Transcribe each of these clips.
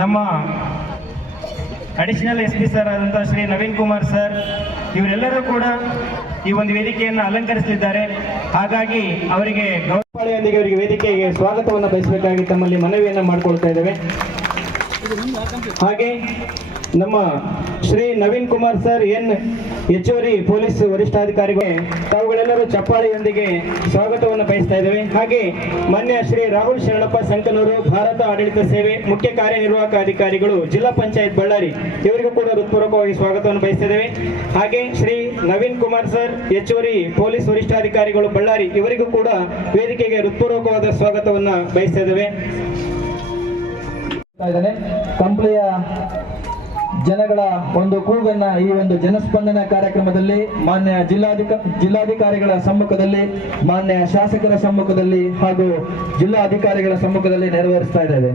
ನಮ್ಮ additional SP. Sir ಆದಂಥ Shri Naveen Kumar sir ಇವರೆಲ್ಲರೂ ಕೂಡ ಈ ಒಂದು ವೇದಿಕೆಯನ್ನು ಅಲಂಕರಿಸಲಿದ್ದಾರೆ. ಹಾಗಾಗಿ ಅವರಿಗೆ ಗೌರವದೊಂದಿಗೆ ಅವರಿಗೆ ವೇದಿಕೆಗೆ ಸ್ವಾಗತವನ್ನು ಬಯಸಬೇಕಾಗಿ ತಮ್ಮಲ್ಲಿ ಮನವಿಯನ್ನು ಮಾಡಿಕೊಳ್ತಾ ಇದ್ದೇವೆ. ಹಾಗೆ ನಮ್ಮ ಶ್ರೀ ನವೀನ್ ಕುಮಾರ್ ಸರ್ ಹೆಚ್ಚುವರಿ ಪೊಲೀಸ್ ವರಿಷ್ಠಾಧಿಕಾರಿಗೆ ತಾವುಗಳೆಲ್ಲರೂ ಚಪ್ಪಾಳೆಯೊಂದಿಗೆ ಸ್ವಾಗತವನ್ನು ಬಯಸ್ತಾ ಇದ್ದೇವೆ. ಹಾಗೆ ಮಾನ್ಯ ಶ್ರೀ ರಾಹುಲ್ ಶರಣಪ್ಪ ಸಂಕನೂರು, ಭಾರತ ಆಡಳಿತ ಸೇವೆ ಮುಖ್ಯ ಕಾರ್ಯನಿರ್ವಾಹಕ ಅಧಿಕಾರಿಗಳು, ಜಿಲ್ಲಾ ಪಂಚಾಯತ್ ಬಳ್ಳಾರಿ, ಇವರಿಗೂ ಕೂಡ ಹೃತ್ಪೂರ್ವಕವಾಗಿ ಸ್ವಾಗತವನ್ನು ಬಯಸ್ತಾ ಇದ್ದೇವೆ. ಹಾಗೆ ಶ್ರೀ ನವೀನ್ ಕುಮಾರ್ ಸರ್, ಹೆಚ್ಚುವರಿ ಪೊಲೀಸ್ ವರಿಷ್ಠಾಧಿಕಾರಿಗಳು, ಬಳ್ಳಾರಿ, ಇವರಿಗೂ ಕೂಡ ವೇದಿಕೆಗೆ ಹೃತ್ಪೂರ್ವಕವಾದ ಸ್ವಾಗತವನ್ನು ಬಯಸ್ತಾ ಇದ್ದೇವೆ. ಕಂಪ್ಲಿಯ ಜನಗಳ ಒಂದು ಕೂಗನ್ನ ಈ ಒಂದು ಜನಸ್ಪಂದನ ಕಾರ್ಯಕ್ರಮದಲ್ಲಿ ಮಾನ್ಯ ಜಿಲ್ಲಾಧಿಕಾರಿಗಳ ಸಮ್ಮುಖದಲ್ಲಿ, ಮಾನ್ಯ ಶಾಸಕರ ಸಮ್ಮುಖದಲ್ಲಿ ಹಾಗೂ ಜಿಲ್ಲಾ ಅಧಿಕಾರಿಗಳ ಸಮ್ಮುಖದಲ್ಲಿ ನೆರವೇರಿಸ್ತಾ ಇದ್ದೇವೆ.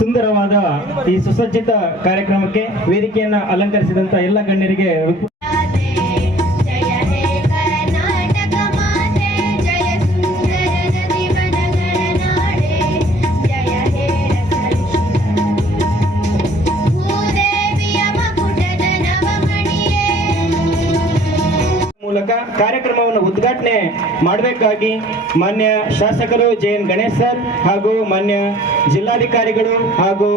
ಸುಂದರವಾದ ಈ ಸುಸಜ್ಜಿತ ಕಾರ್ಯಕ್ರಮಕ್ಕೆ ವೇದಿಕೆಯನ್ನು ಅಲಂಕರಿಸಿದಂತ ಎಲ್ಲ ಗಣ್ಯರಿಗೆ ಮೂಲಕ ಕಾರ್ಯಕ್ರಮವನ್ನು ಉದ್ಘಾಟನೆ ಮಾಡಬೇಕಾಗಿ ಮಾನ್ಯ ಶಾಸಕರು ಜೆ.ಎನ್. ಗಣೇಶ್ ಸರ್ ಹಾಗೂ ಮಾನ್ಯ ಜಿಲ್ಲಾಧಿಕಾರಿಗಳು ಹಾಗೂ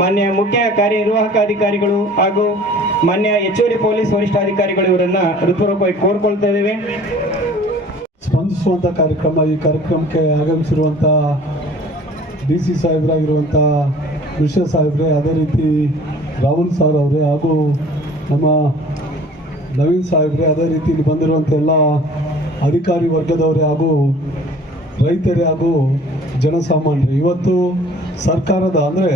ಮಾನ್ಯ ಮುಖ್ಯ ಕಾರ್ಯನಿರ್ವಾಹಕ ಅಧಿಕಾರಿಗಳು ಹಾಗೂ ಮಾನ್ಯ ಹೆಚ್ಚುವರಿ ಪೊಲೀಸ್ ವರಿಷ್ಠಾಧಿಕಾರಿಗಳು ಇವರನ್ನ ಹೃತ್ಪೂರ್ವಕವಾಗಿ ಕೋರ್ಕೊಳ್ತಾ ಇದ್ದೇವೆ. ಸ್ಪಂದಿಸುವಂತ ಕಾರ್ಯಕ್ರಮ, ಈ ಕಾರ್ಯಕ್ರಮಕ್ಕೆ ಆಗಮಿಸಿರುವಂತ DC ಸಾಹೇಬರಾಗಿರುವಂತ ವಿಶ್ವ ಸಾಹೇಬ್ರೆ, ಅದೇ ರೀತಿ ರಾಹುಲ್ ಸರ್ ಅವರೇ ಹಾಗೂ ನಮ್ಮ ನವೀನ್ ಸಾಹೇಬ್ರೆ, ಅದೇ ರೀತಿ ಇಲ್ಲಿ ಬಂದಿರುವಂಥ ಎಲ್ಲ ಅಧಿಕಾರಿ ವರ್ಗದವರೇ ಹಾಗೂ ರೈತರೇ ಹಾಗೂ ಜನಸಾಮಾನ್ಯರು, ಇವತ್ತು ಸರ್ಕಾರದ ಅಂದರೆ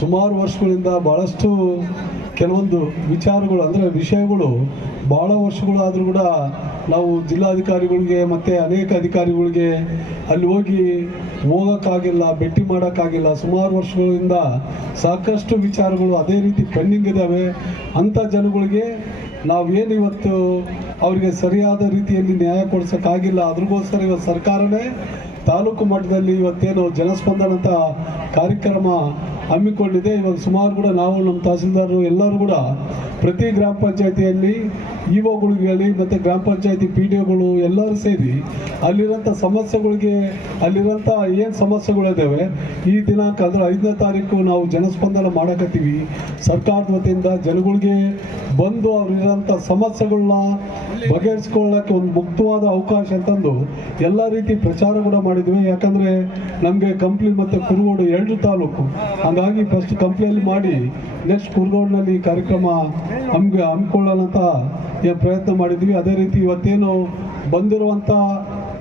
ಸುಮಾರು ವರ್ಷಗಳಿಂದ ಭಾಳಷ್ಟು ಕೆಲವೊಂದು ವಿಚಾರಗಳು ಅಂದರೆ ವಿಷಯಗಳು ಭಾಳ ವರ್ಷಗಳಾದರೂ ಕೂಡ ನಾವು ಜಿಲ್ಲಾಧಿಕಾರಿಗಳಿಗೆ ಮತ್ತು ಅನೇಕ ಅಧಿಕಾರಿಗಳಿಗೆ ಅಲ್ಲಿ ಹೋಗೋಕ್ಕಾಗಿಲ್ಲ, ಭೇಟಿ ಮಾಡೋಕ್ಕಾಗಿಲ್ಲ. ಸುಮಾರು ವರ್ಷಗಳಿಂದ ಸಾಕಷ್ಟು ವಿಚಾರಗಳು ಅದೇ ರೀತಿ ಪೆಂಡಿಂಗ್ ಇದ್ದಾವೆ. ಅಂಥ ಜನಗಳಿಗೆ ನಾವೇನು ಇವತ್ತು ಅವರಿಗೆ ಸರಿಯಾದ ರೀತಿಯಲ್ಲಿ ನ್ಯಾಯ ಕೊಡಿಸೋಕ್ಕಾಗಿಲ್ಲ. ಅದ್ರಗೋಸ್ಕರ ಇವತ್ತು ಸರ್ಕಾರನೇ ತಾಲೂಕು ಮಟ್ಟದಲ್ಲಿ ಇವತ್ತೇನು ಜನಸ್ಪಂದನ ಅಂತ ಕಾರ್ಯಕ್ರಮ ಹಮ್ಮಿಕೊಂಡಿದೆ. ಇವಾಗ ಸುಮಾರು ಕೂಡ ನಾವು ನಮ್ಮ ತಹಸೀಲ್ದಾರರು ಎಲ್ಲರೂ ಕೂಡ ಪ್ರತಿ ಗ್ರಾಮ ಪಂಚಾಯತಿಯಲ್ಲಿ ಇಒಗಳಿಗೆ ಮತ್ತು ಗ್ರಾಮ ಪಂಚಾಯತಿ PDOಗಳು ಎಲ್ಲರೂ ಸೇರಿ ಅಲ್ಲಿರೋಂಥ ಸಮಸ್ಯೆಗಳಿಗೆ, ಅಲ್ಲಿರೋಂಥ ಏನು ಸಮಸ್ಯೆಗಳಿದ್ದಾವೆ ಈ ದಿನಾಂಕ ಅಂದರೆ 5ನೇ ತಾರೀಕು ನಾವು ಜನಸ್ಪಂದನ ಮಾಡಕತ್ತೀವಿ. ಸರ್ಕಾರದ ವತಿಯಿಂದ ಜನಗಳಿಗೆ ಬಂದು ಅವರಿರೋಂಥ ಸಮಸ್ಯೆಗಳನ್ನ ಬಗೆಹರಿಸ್ಕೊಳ್ಳೋಕ್ಕೆ ಒಂದು ಮುಕ್ತವಾದ ಅವಕಾಶ ಅಂತಂದು ಎಲ್ಲ ರೀತಿ ಪ್ರಚಾರ ಕೂಡ ಮಾಡಿದ್ವಿ. ಯಾಕಂದರೆ ನಮಗೆ ಕಂಪ್ಲಿ ಮತ್ತು ಕುರುಗೋಡು 2 ತಾಲೂಕು, ಹಾಗಾಗಿ ಫಸ್ಟ್ ಕಂಪ್ಲಿಯಲ್ಲಿ ಮಾಡಿ ನೆಕ್ಸ್ಟ್ ಕುರುಗೋಡಿನಲ್ಲಿ ಕಾರ್ಯಕ್ರಮ ಹಮ್ಮಿಕೊಳ್ಳೋಣ ಅಂತ ಪ್ರಯತ್ನ ಮಾಡಿದ್ವಿ. ಅದೇ ರೀತಿ ಇವತ್ತೇನು ಬಂದಿರುವಂಥ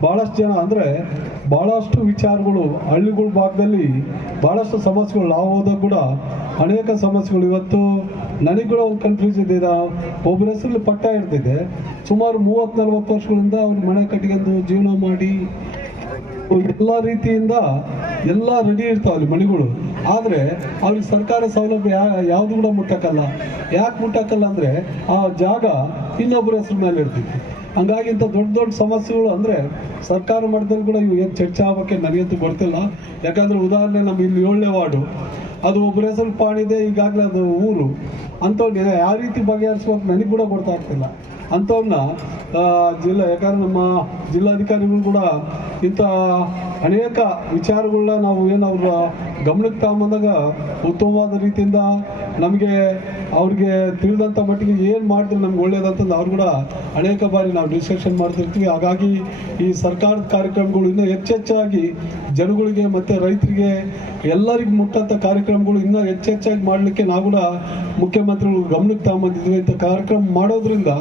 ಭಾಳಷ್ಟು ಜನ ಅಂದರೆ ಭಾಳಷ್ಟು ವಿಚಾರಗಳು ಹಳ್ಳಿಗಳ ಭಾಗದಲ್ಲಿ ಭಾಳಷ್ಟು ಸಮಸ್ಯೆಗಳು, ನಾವು ಹೋದಾಗ ಕೂಡ ಅನೇಕ ಸಮಸ್ಯೆಗಳು. ಇವತ್ತು ನನಗೆ ಕೂಡ ಒಂದು ಕನ್ಫ್ಯೂಸ್ ಇದೆ. ಒಬ್ಬರ ಹೆಸರಲ್ಲಿ ಪಟ್ಟ ಇರ್ತಿದೆ, ಸುಮಾರು 30-40 ವರ್ಷಗಳಿಂದ ಅವ್ರು ಮನೆ ಕಟ್ಕೊಂಡು ಜೀವನ ಮಾಡಿ ಎಲ್ಲ ರೀತಿಯಿಂದ ಎಲ್ಲ ರೆಡಿ ಇರ್ತಾವಲ್ಲಿ ಮನೆಗಳು. ಆದರೆ ಅವ್ರಿಗೆ ಸರ್ಕಾರ ಸೌಲಭ್ಯ ಯಾವುದು ಕೂಡ ಮುಟ್ಟಕ್ಕಲ್ಲ. ಯಾಕೆ ಮುಟ್ಟಕ್ಕಲ್ಲ ಅಂದರೆ ಆ ಜಾಗ ಇನ್ನೊಬ್ಬರ ಹೆಸರು ಮೇಲೆ ಇರ್ತೀವಿ. ಹಂಗಾಗಿ ಇಂಥ ದೊಡ್ಡ ದೊಡ್ಡ ಸಮಸ್ಯೆಗಳು ಅಂದರೆ ಸರ್ಕಾರ ಮಟ್ಟದಲ್ಲಿ ಕೂಡ ಇವು ಏನು ಚರ್ಚೆ ಆಗೋಕ್ಕೆ ನನಗಂತೂ ಗೊತ್ತಿಲ್ಲ. ಯಾಕಂದರೆ ಉದಾಹರಣೆ ನಮ್ಮ ಇಲ್ಲಿ 7ನೇ ವಾರ್ಡು, ಅದು ಒಬ್ಬರ ಹೆಸರು ಪಾಣಿದೆ, ಈಗಾಗಲೇ ಅದು ಊರು. ಅಂಥವ್ನ ಯಾವ ರೀತಿ ಬಗೆಹರಿಸ್ಬೇಕು ನನಗೆ ಕೂಡ ಗೊತ್ತಾಗ್ತಿಲ್ಲ. ಅಂಥವ್ರನ್ನ ಯಾಕಂದರೆ ನಮ್ಮ ಜಿಲ್ಲಾಧಿಕಾರಿಗಳು ಕೂಡ ಇಂಥ ಅನೇಕ ವಿಚಾರಗಳನ್ನ ನಾವು ಏನು ಅವ್ರ ಗಮನಕ್ಕೆ ತಗೊಂಬಂದಾಗ ಉತ್ತಮವಾದ ರೀತಿಯಿಂದ ನಮಗೆ ಅವ್ರಿಗೆ ತಿಳಿದಂಥ ಮಟ್ಟಿಗೆ ಏನು ಮಾಡಿದ್ರೆ ನಮ್ಗೆ ಒಳ್ಳೇದಂತಂದು ಅವ್ರು ಕೂಡ ಅನೇಕ ಬಾರಿ ನಾವು ಡಿಸ್ಕಷನ್ ಮಾಡ್ತಿರ್ತೀವಿ. ಹಾಗಾಗಿ ಈ ಸರ್ಕಾರದ ಕಾರ್ಯಕ್ರಮಗಳು ಇನ್ನೂ ಹೆಚ್ಚೆಚ್ಚಾಗಿ ಜನಗಳಿಗೆ ಮತ್ತು ರೈತರಿಗೆ ಎಲ್ಲರಿಗೂ ಮುಟ್ಟಂಥ ಕಾರ್ಯಕ್ರಮಗಳು ಇನ್ನೂ ಹೆಚ್ಚೆಚ್ಚಾಗಿ ಮಾಡಲಿಕ್ಕೆ ನಾವು ಕೂಡ ಮುಖ್ಯಮಂತ್ರಿಗಳು ಗಮನಕ್ಕೆ ತಗೊಂಬಂದಿದ್ವಿ. ಇಂಥ ಕಾರ್ಯಕ್ರಮ ಮಾಡೋದ್ರಿಂದ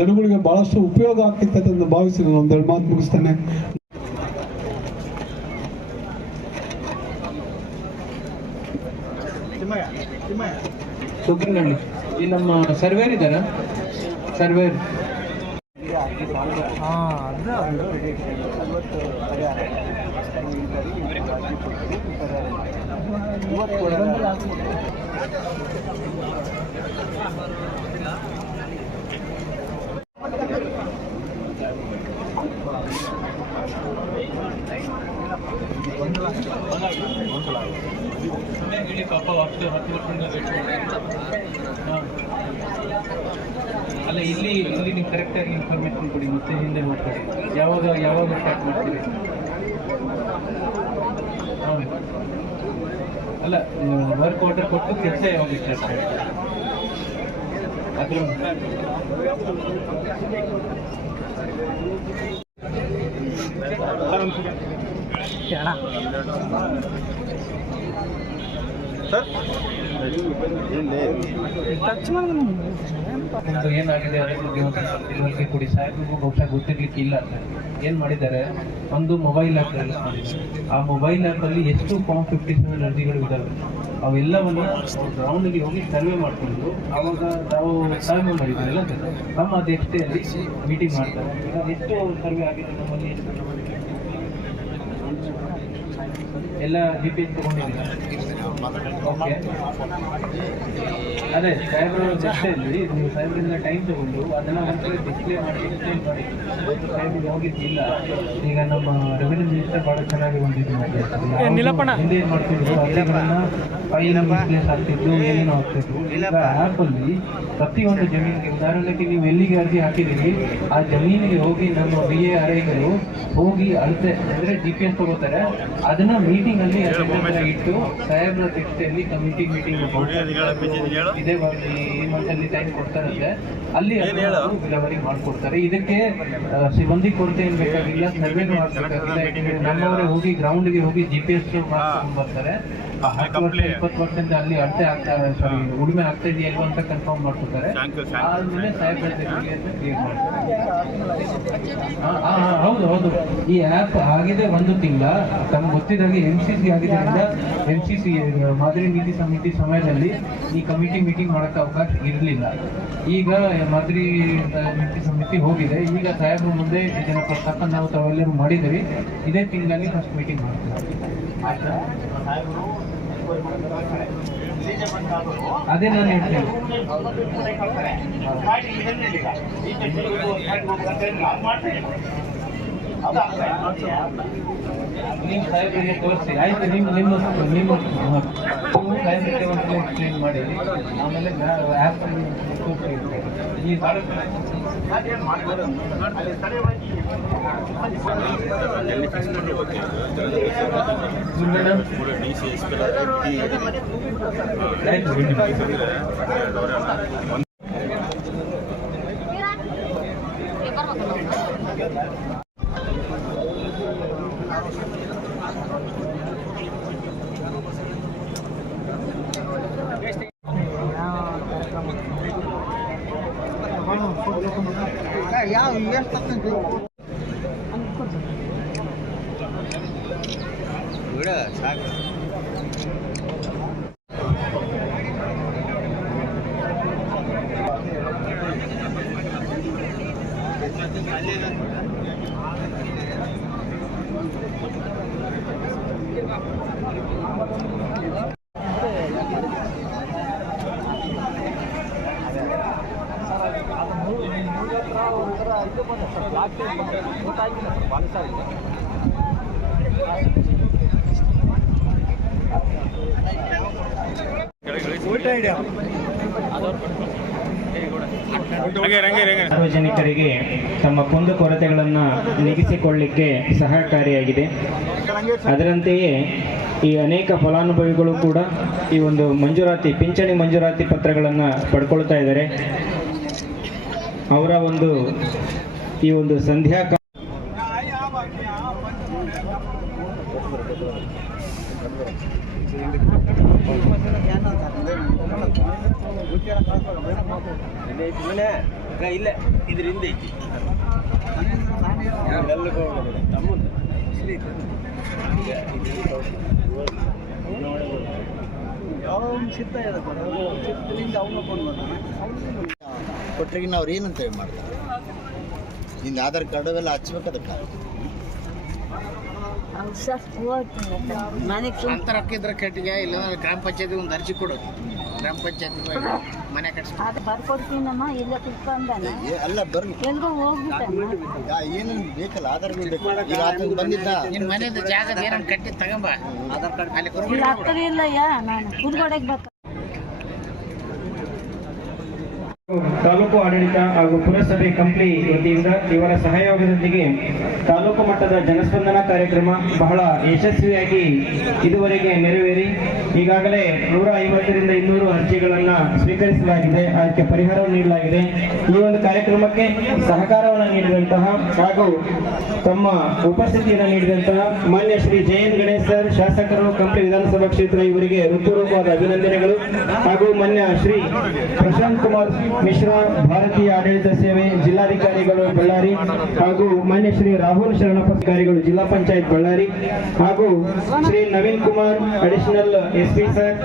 ಜನಗಳಿಗೆ ಭಾಳಷ್ಟು ಉಪಯೋಗ ಆಗ್ತಿತ್ತು ಅಂತ ಭಾವಿಸಿ ನಾನು ಒಂದೆರಡು ಮಾತು ಮುಗಿಸ್ತೇನೆ. ಈ ನಮ್ಮ ಸರ್ವೇರ್ ಇದ್ದಾರ, ಸರ್ವೇರ್ ಅಲ್ಲ ಇಲ್ಲಿ ನೀವು ಕರೆಕ್ಟಾಗಿ ಇನ್ಫಾರ್ಮೇಷನ್ ಕೊಡಿ, ಮತ್ತೆ ಹಿಂದೆ ಮಾಡ್ಕೊಳ್ಳಿ. ಯಾವಾಗ ಸ್ಟಾರ್ಟ್ ಮಾಡ್ತೀರಿ? ಅಲ್ಲ, ವರ್ಕ್ ಆರ್ಡರ್ ಕೊಟ್ಟು ಕೆಲಸ ಯಾವಾಗ ಸ್ಟಾರ್ಟ್ ಮಾಡ್ತೀರಿ? ಅದ್ರ ನಿಮ್ದು ಏನಾಗಿದೆ ಅದ್ರ ಬಗ್ಗೆ ಒಂದು ತಿಳುವಳಿಕೆ ಕೊಡಿ. ಸಾಹೇಬ್ರಿಗೂ ಬಹುಶಃ ಗೊತ್ತಿರ್ಲಿಕ್ಕೆ ಇಲ್ಲ. ಏನು ಮಾಡಿದ್ದಾರೆ, ಒಂದು ಮೊಬೈಲ್ ಆ್ಯಪ್ ರಿಲೀಸ್ ಮಾಡಿದ್ದಾರೆ. ಆ ಮೊಬೈಲ್ ಆ್ಯಪಲ್ಲಿ ಎಷ್ಟು ಫಾರ್ಮ್ 57 ಅರ್ಜಿಗಳು ಇದ್ದಾವೆ, ಅವೆಲ್ಲವನ್ನ ಗ್ರೌಂಡ್ಗೆ ಹೋಗಿ ಸರ್ವೆ ಮಾಡಿಕೊಂಡು ಆವಾಗ ನಾವು ಸರ್ವೆ ಮಾಡಿದ್ದೀರಲ್ಲ, ನಮ್ಮ ಅಧ್ಯಕ್ಷತೆಯಲ್ಲಿ ಮೀಟಿಂಗ್ ಮಾಡ್ತಾರೆ. ಎಷ್ಟು ಸರ್ವೆ ಆಗಿದೆ ನಮ್ಮಲ್ಲಿ? ಎಲ್ಲ GPS ತಗೊಂಡಿದ್ದೀರಾ? ಓಕೆ, ಅದೇ ಸಾಹೇಬ್ರ ಜೊತೆಯಲ್ಲಿ ನೀವು ಸಾಹೇಬ್ರಿಂದ ಟೈಮ್ ತಗೊಂಡು ಅದನ್ನ ಒಂದ್ಸಲ ಡಿಸ್ಪ್ಲೇ ಮಾಡಿ ಎಕ್ಸ್ಪ್ಲೇನ್ ಮಾಡಿ. ಸಾಹೇಬ್ರಿಗೆ ಹೋಗಿದ್ದಿಲ್ಲ. ಈಗ ನಮ್ಮ ರೆವಿನ್ಯೂ ಮಿನಿಸ್ಟರ್ ಬಹಳ ಚೆನ್ನಾಗಿ ಬಂದಿದ್ದು ಹಿಂದೆ ಏನ್ ಮಾಡ್ತಿದ್ರು, ಅರ್ಜಿಗಳನ್ನ ಫೈಲ್ ಮಿಸ್ಪ್ಲೇಸ್ ಆಗ್ತಿದ್ದು, ಏನೇನೋ ಆಗ್ತಿತ್ತು. ಈಗ ಆ್ಯಪಲ್ಲಿ ಪ್ರತಿಯೊಂದು ಜಮೀನಿಗೆ, ಉದಾಹರಣೆಗೆ ನೀವು ಎಲ್ಲಿಗೆ ಅರ್ಜಿ ಹಾಕಿದ್ದೀರಿ ಆ ಜಮೀನಿಗೆ ಹೋಗಿ ನಮ್ಮ VARIಗಳು ಹೋಗಿ ಅಳತೆ ಅಂದ್ರೆ GPS ತಗೋತಾರೆ. ಅದನ್ನ ಮೀಟಿಂಗ್ ಅಲ್ಲಿ ಇಟ್ಟು ಸಾಹೇಬ್ರ ಅಧ್ಯಕ್ಷತೆಯಲ್ಲಿ ಕಮಿಟಿ ಮೀಟಿಂಗ್ ಇದೇ ಈ ಮಂತಲ್ಲಿ ಟೈಮ್ ಕೊಡ್ತಾರಂತೆ, ಅಲ್ಲಿ ವಿಲೇವಾರಿ ಮಾಡ್ಕೊಡ್ತಾರೆ. ಇದಕ್ಕೆ ಸಿಬ್ಬಂದಿ ಕೊರತೆ ಏನ್ ಬೇಕಾಗಿಲ್ಲ, ಸರ್ವೆನೂ ಆಗ್ಬೇಕಾಗಿಲ್ಲ. ನಮ್ಮವರೇ ಹೋಗಿ ಗ್ರೌಂಡ್ಗೆ ಹೋಗಿ GPS ಮಾಡ್ಕೊಂಡು ಬರ್ತಾರೆ. 10-20% ಅಲ್ಲಿ ಅಳತೆ ಆಗ್ತಾ, ಸಾರಿ ಉಳುಮೆ ಆಗ್ತಾ ಇದೆಯಾ ಇಲ್ವಾ ಅಂತ ಕನ್ಫರ್ಮ್ ಮಾಡ್ಕೊತಾರೆ. ಆದ್ಮೇಲೆ ಸಾಹೇಬ್ರ ಕ್ಲಿಯರ್ ಮಾಡ್ತಾರೆ. ಹೌದು, ಈ ಆ್ಯಪ್ ಆಗಿದೆ 1 ತಿಂಗಳ. ತಮ್ಗೆ ಗೊತ್ತಿದ್ದಾಗೆ MCC ಆಗಿದ್ದರಿಂದ MCC ಮಾದರಿ ನೀತಿ ಸಮಿತಿ ಸಮಯದಲ್ಲಿ ಈ ಕಮಿಟಿ ಮೀಟಿಂಗ್ ಮಾಡೋಕ್ಕೆ ಅವಕಾಶ ಇರಲಿಲ್ಲ. ಈಗ ಮಾದರಿ ನೀತಿ ಸಮಿತಿ ಹೋಗಿದೆ. ಈಗ ಸಾಹೇಬ್ರ ಮುಂದೆ ಇದನ್ನ ಪ್ರಸ್ತಾಪ ನಾವು ತಾವೆಲ್ಲರೂ ಮಾಡಿದ್ದೀವಿ. ಇದೇ ತಿಂಗಳಲ್ಲಿ ಫಸ್ಟ್ ಮೀಟಿಂಗ್ ಮಾಡ್ತೀವಿ. ಆಯ್ತಾ? ಅದೇ ನಾನು ಹೇಳ್ತೇನೆ. ನೀವು ಸಾಹೇಬರಿಗೆ ತೋರಿಸಿ. ಆಯ್ತು, ನಿಮ್ಮ ಸಾಹೇಬರಿಗೆ ಒಂದು ಎಕ್ಸ್ಪ್ಲೇನ್ ಮಾಡಿ, ಆಮೇಲೆ ಆ್ಯಪ್ ತೋರಿಸಿ. ಈ ಸಾರ್ವಜನಿಕರಿಗೆ ತಮ್ಮ ಕುಂದುಕೊರತೆಗಳನ್ನು ನೀಗಿಸಿಕೊಳ್ಳಿಕ್ಕೆ ಸಹಕಾರಿಯಾಗಿದೆ. ಅದರಂತೆಯೇ ಈ ಅನೇಕ ಫಲಾನುಭವಿಗಳು ಕೂಡ ಈ ಒಂದು ಪಿಂಚಣಿ ಮಂಜೂರಾತಿ ಪತ್ರಗಳನ್ನು ಪಡ್ಕೊಳ್ತಾ ಇದ್ದಾರೆ. ಅವರ ಈ ಒಂದು ಸಂಧ್ಯಾ ಇಲ್ಲ ಇದರಿಂದ ಐತಿ ಕೊಟ್ಟರಿಗೆ ಅವ್ರು ಏನಂತ ಹೇಳಿ ಮಾಡ್ತಾರೆ. ನಿನ್ನ ಆಧಾರ್ ಕಾರ್ಡ್ ಅವೆಲ್ಲ ಹಚ್ಬೇಕು ಅದಕ್ಕೆ ಅಂತ ರೊಕ್ಕ ಇದ್ರೆ ಕಟ್ಟಿಗೆ ಇಲ್ಲ ಗ್ರಾಮ ಪಂಚಾಯತಿ ಒಂದು ಅರ್ಜಿ ಕೊಡು ಗ್ರಾಮ ಪಂಚಾಯತಿ ಮನೆ ಕಟ್ಸಿ ಬರ್ಕೊಡ್ತೀನಮ್ಮ ಇಲ್ಲ ಕುತ್ಕೊಂಡಾನೆ ಅಲ್ಲ ಬರ್ರಿ ಎಲ್ಗೂ ಹೋಗ್ಬಿಟ್ಟ ಏನೇನು ಬೇಕಲ್ಲ ಆಧಾರ್ ಕಾರ್ಡ್ ಬೇಕು ಈಗ ಆತನ ಬಂದಿದ್ದ ನಿನ್ನ ಮನೆಯಿಂದ ಜಾಗದ ಏನನ್ನ ಕಟ್ಟಿ ತಗೊಂಬ ಆಧಾರ್ ಕಾರ್ಡ್ ಅಲ್ಲಿ ಇಲ್ಲ ಹತ್ತಿರ ಇಲ್ಲಯ್ಯ ನಾನು ಕುದ್ಗೋಡೆಗೆ ಬರ್ತೀನಿ ತಾಲೂಕು ಆಡಳಿತ ಹಾಗೂ ಪುರಸಭೆ ಕಂಪ್ಲಿ ವತಿಯಿಂದ ಇವರ ಸಹಯೋಗದೊಂದಿಗೆ ತಾಲೂಕು ಮಟ್ಟದ ಜನಸ್ಪಂದನ ಕಾರ್ಯಕ್ರಮ ಬಹಳ ಯಶಸ್ವಿಯಾಗಿ ಇದುವರೆಗೆ ನೆರವೇರಿ ಈಗಾಗಲೇ 150ರಿಂದ 200 ಅರ್ಜಿಗಳನ್ನು ಸ್ವೀಕರಿಸಲಾಗಿದೆ. ಅದಕ್ಕೆ ಪರಿಹಾರ ನೀಡಲಾಗಿದೆ. ಈ ಒಂದು ಕಾರ್ಯಕ್ರಮಕ್ಕೆ ಸಹಕಾರವನ್ನು ನೀಡಿದಂತಹ ಹಾಗೂ ತಮ್ಮ ಉಪಸ್ಥಿತಿಯನ್ನು ನೀಡಿದಂತಹ ಮಾನ್ಯ ಶ್ರೀ ಜಯಂತ್ ಗಣೇಶ್ ಸರ್, ಶಾಸಕರು, ಕಂಪ್ಲಿ ವಿಧಾನಸಭಾ ಕ್ಷೇತ್ರ, ಇವರಿಗೆ ಹೃತ್ಪೂರ್ವಕವಾದ ಅಭಿನಂದನೆಗಳು. ಹಾಗೂ ಮಾನ್ಯ ಶ್ರೀ ಪ್ರಶಾಂತ್ ಕುಮಾರ್ ಮಿಶ್ರಾ, ಭಾರತೀಯ ಆಡಳಿತ ಸೇವೆ ಜಿಲ್ಲಾಧಿಕಾರಿಗಳು ಬಳ್ಳಾರಿ, ಹಾಗೂ ಮಾನ್ಯ ಶ್ರೀ ರಾಹುಲ್ ಶರಣಪ್ಪ ಅಧಿಕಾರಿಗಳು ಜಿಲ್ಲಾ ಪಂಚಾಯತ್ ಬಳ್ಳಾರಿ, ಹಾಗೂ Shri Naveen Kumar additional SP sir,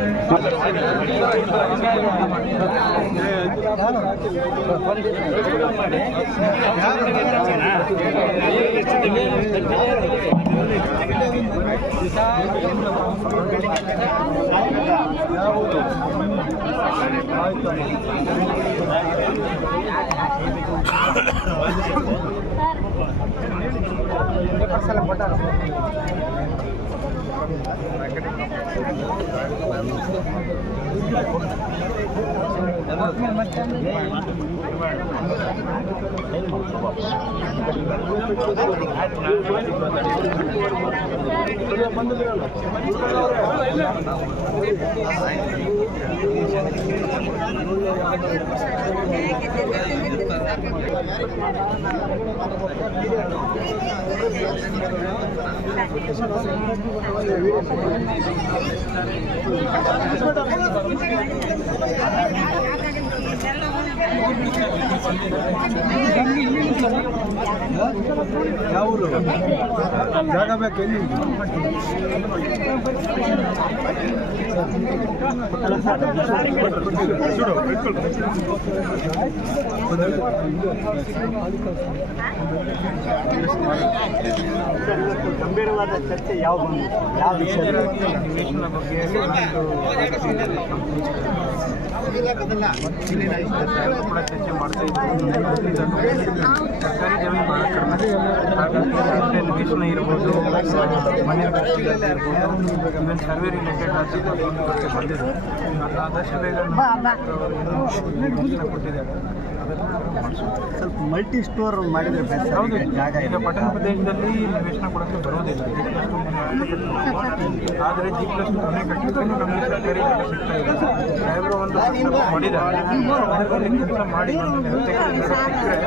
ಜಾಗ ಬೇಕು ಗಂಭೀರವಾದ ಚರ್ಚೆ ಯಾವ ವಿಷಯ ಕೂಡ ಚರ್ಚೆ ಮಾಡ್ತಾ ಇದ್ದೀವಿ. ಸರ್ಕಾರಿ ಜಮೀನು ಭಾಳ ಕಡಿಮೆ, ಹಾಗಾಗಿ ನಿವೇಶನ ಇರ್ಬೋದು, ಮನೆ ಇರ್ಬೋದು, ಇವನ್ ಸರ್ವೆ ರಿಲೇಟೆಡ್ ಬಂದಿದೆ. ಆದಷ್ಟು ಬೇಗ ಕೊಟ್ಟಿದ್ದಾರೆ. ಸ್ವಲ್ಪ ಮಲ್ಟಿ ಸ್ಟೋರ್ ಮಾಡಿದ್ರೆ ಹೌದು, ಈಗ ಪಟ್ಟಣ ಪ್ರದೇಶದಲ್ಲಿ ನಿವೇಶನ ಕೊಡೋಕ್ಕೆ ಬರೋದಿಲ್ಲ. ಆದರೆ G+2 ಮನೆ ಕಟ್ಟಲಿಕ್ಕೂ ನಮಗೆ ಸರ್ಕಾರಿ ಜಾಗ ಸಿಗ್ತಾ ಇದೆ. ಸಾಹೇಬರು ಒಂದು ಮಾಡಿದ್ದಾರೆ, ಅದರಲ್ಲಿ ಕೆಲಸ ಮಾಡಿ ಸಿಕ್ಕರೆ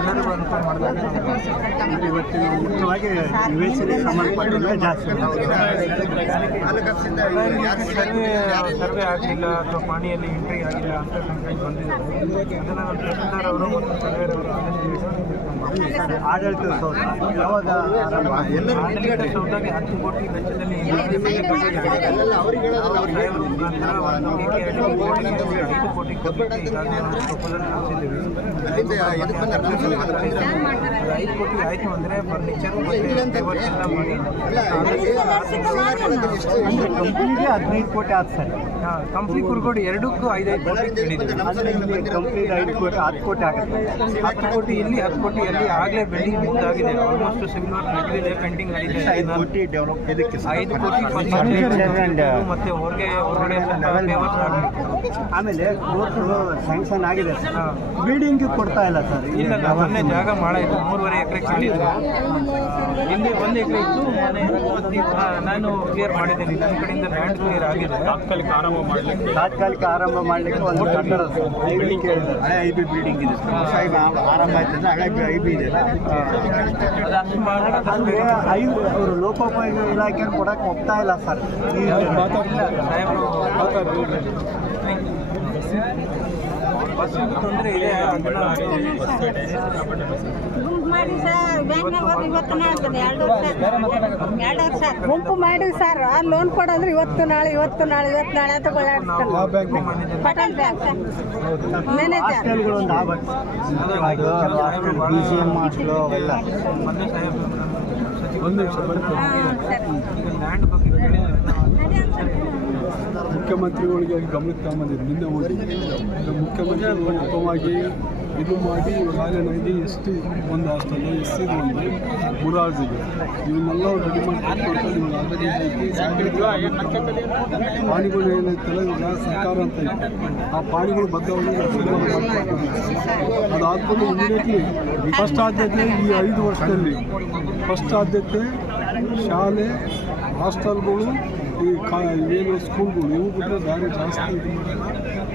ಎಲ್ಲರಿಗೂ ಅನುಕೂಲ ಮಾಡಿದಾಗ ಇವತ್ತಿನ ಮುಖ್ಯವಾಗಿ ನಿವೇಶನ ಸಂಬಂಧಪಟ್ಟಿದ್ರೆ ಜಾಸ್ತಿ ಸರ್ವೆ ಆಗಲಿಲ್ಲ ಅಥವಾ ಪಾಣಿಯಲ್ಲಿ ಎಂಟ್ರಿ ಆಗಿಲ್ಲ ಅಂತ ಕಂಪ್ಲೇಂಟ್ ಬಂದಿದೆ. ಅದನ್ನು ನಮ್ಮ ತಹಸೀಲ್ದಾರ್ ಅವರು ಮತ್ತು ಸರ್ವೇರ್ ಅವರು ಆಡಳಿತ ಸೌಧ ಯಾವಾಗ ಆಡಳಿತ ಸೌಧಕ್ಕೆ 10 ಕೋಟಿ ವೆಚ್ಚದಲ್ಲಿ 5 ಕೋಟಿ ಕೊಡಲಿಕ್ಕೆ ಈಗಾಗಲೇ ಪ್ರಪೋಸಲ್ ಕಳಿಸಿದ್ದೀವಿ. 5 ಕೋಟಿ ಆಯಿತು ಅಂದರೆ ಫರ್ನಿಚರ್ ಮತ್ತು ಟೇಬಲ್ ಎಲ್ಲ ಮಾಡಿ ಕಂಪ್ನಿಗೆ 15 ಕೋಟಿ ಆಯ್ತು ಸರ್. ಕಂಪ್ನಿ ಕುರ್ಗೋಡು ಎರಡಕ್ಕೂ 5-5 ಕೋಟಿ ಕೇಳಿದ್ದೀವಿ. ಕಂಪ್ನಿಗೆ 5 ಕೋಟಿ 10 ಕೋಟಿ ಆಗುತ್ತೆ. 10 ಕೋಟಿ ಇಲ್ಲಿ 10 ಕೋಟಿ ಅಲ್ಲಿ ಆಗಲೇ ಬಿಲ್ಡಿಂಗ್ ಮುಂದಾಗಿದೆ. ಆಲ್ಮೋಸ್ಟ್ ಸಿವಿಲ್ ವರ್ಕ್ ನಡೆದಿದೆ, ಪೆಂಡಿಂಗ್ ನಡೀತಾ ಇದೆ. 5 ಕೋಟಿ ಡೆವಲಪ್ ಇದಕ್ಕೆ 5 ಕೋಟಿ ಮತ್ತೆ ಹೊರಗಡೆ ಫೇಮಸ್ ಆಗಬೇಕು. ಆಮೇಲೆ ರೋಡ್ಗಳು ಸ್ಯಾಂಕ್ಷನ್ ಆಗಿದೆ ಸರ್, ಬಿಲ್ಡಿಂಗ್ ಕೊಡ್ತಾ ಇಲ್ಲ ಸರ್. ಇಲ್ಲ, ಮೊನ್ನೆ ಜಾಗ ಮಾಡ ಇತ್ತು, 3.5 ಎಕರೆ ಕೇಳಿದ್ರು. ಇಲ್ಲಿ 1 ಎಕರೆ ಇತ್ತು, ನಾನು ಕ್ಲಿಯರ್ ಮಾಡಿದ್ದೀನಿ. ನನ್ನ ಕಡೆಯಿಂದ ಲ್ಯಾಂಡ್ ಕ್ಲಿಯರ್ ಆಗಿದೆ. ತಾತ್ಕಾಲಿಕ ಆರಂಭ ಮಾಡಲಿಕ್ಕೆ ಒಂದು ಕಟ್ಟಡ ಐಬಿ ಕೇಳಿದ್ದಾರೆ. ಹಳೆ ಐಬಿ ಬಿಲ್ಡಿಂಗ್ ಇದೆ ಸರ್, ಆರಂಭ ಆಯ್ತಂದ್ರೆ ಹಳೆ ಐಬಿ ಇದೆ. ಅಲ್ಲಿ ಅವರು ಲೋಕೋಪಯೋಗಿ ಇಲಾಖೆ ಕೊಡಕ್ಕೆ ಹೋಗ್ತಾ ಇಲ್ಲ ಸರ್. ಬಸ್ ತೊಂದರೆ ಇದೆ. ಗುಂಪು ಮಾಡಿ ಸರ್ ಇವತ್ತು ನಾಳೆ 2 ವರ್ಷ ಗುಂಪು ಮಾಡಿ ಸರ್ ಲೋನ್ ಕೊಡಂದ್ರೆ ಇವತ್ತು ನಾಳೆ ಅಂತ ಪಟೇಲ್ ಬ್ಯಾಂಕ್ ಮ್ಯಾನೇಜರ್ ಮುಖ್ಯಮಂತ್ರಿಗಳಿಗೆ ಗಮನಕ್ಕೆ ತಗೊಂಬಂದಿದ್ದು ನಿನ್ನೆ ಹೋಗಿ ಮುಖ್ಯಮಂತ್ರಿಗಳು ಉತ್ತಮವಾಗಿ ಇದು ಮಾಡಿ ಇವಾಗಲೇ ನನಗೆ ಎಷ್ಟು ಒಂದು ಹಾಸ್ಟೆಲ್ SC ಒಂದು ಮುರಾರ್ಜಿಗೆ ಇವನ್ನೆಲ್ಲ ರೆಡಿ ಮಾಡಿಕೊಂಡು ಪಾಣಿಗಳು ಏನೈತಲ್ಲ ಇವಾಗ ಸರ್ಕಾರ ಅಂತ ಇತ್ತು ಆ ಪಾಣಿಗಳು ಬದಲಾವಣೆ ಅದಾದ್ಮೇಲೆ ಇಮಿಡಿಯೇಟ್ಲಿ ಫಸ್ಟ್ ಆದ್ಯತೆ ಈ 5 ವರ್ಷದಲ್ಲಿ ಫಸ್ಟ್ ಆದ್ಯತೆ ಶಾಲೆ ಹಾಸ್ಟೆಲ್ಗಳು ಈ ಏನು ಸ್ಕೂಲ್ಗಳು ಇವು ಬಿಟ್ಟರೆ ಬೇರೆ ಜಾಸ್ತಿ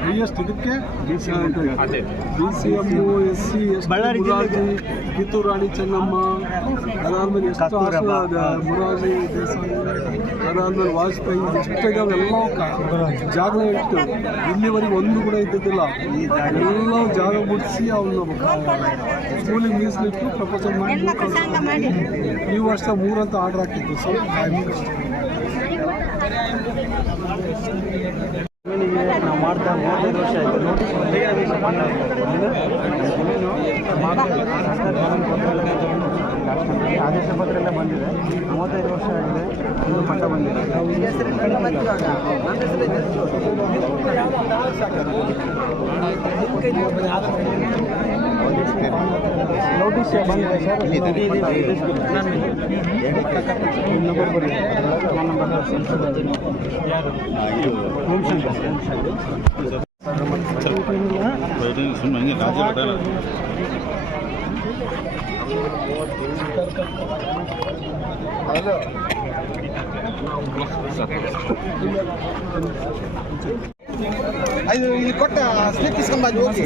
ಹೈಯೆಸ್ಟ್ ಇದಕ್ಕೆ BCM SC ಮುರಾರ್ಜಿ ಕಿತ್ತೂರು ರಾಣಿ ಚೆನ್ನಮ್ಮ ಅದಾದ್ಮೇಲೆ ಎಷ್ಟು ಮುರಾರ್ಜಿ ದೇಸಾಯಿ ಅದಾದ್ಮೇಲೆ ವಾಜಪೇಯಿ ಎಷ್ಟಿದಾವೆಲ್ಲ ಜಾಗ ಇಟ್ಟು ಇಲ್ಲಿವರೆಗೆ ಒಂದು ಕೂಡ ಇದ್ದಿದ್ದಿಲ್ಲ ಎಲ್ಲ ಜಾಗ ಬಿಡಿಸಿ ಅವನ್ನ ಸ್ಕೂಲಿಗೆ ಮೀಸಲಿಟ್ಟು ಪ್ರಪೋಸಲ್ ಮಾಡಿ ಈ ವರ್ಷ 3 ಅಂತ ಆರ್ಡರ್ ಹಾಕಿತ್ತು ಸ್ವಲ್ಪ ನಾವು ಮಾಡ್ತಾ 35 ವರ್ಷ ಆಯಿತು ಆದೇಶ ಪತ್ರ ಎಲ್ಲ ಬಂದಿದೆ 35 ವರ್ಷ ಆಗಿದೆ ಇದು ಪಟ್ಟ ಬಂದಿದೆ ನೋಟಿಸ್ ಬಂದಿದೆ ಸರ್ ನಂಬರ್ ಬರೀ ಅದು ಇಲ್ಲಿ ಕೊಟ್ಟ ಸ್ಲಿಪ್ ಇಸ್ಕೊಂಬಂದು ಹೋಗಿ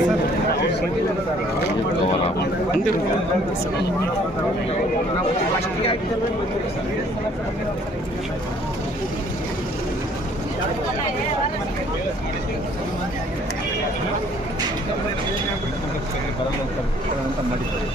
ಬರಲ್ಲ ಅಂತ ಮಾಡಿದ್ದಾರೆ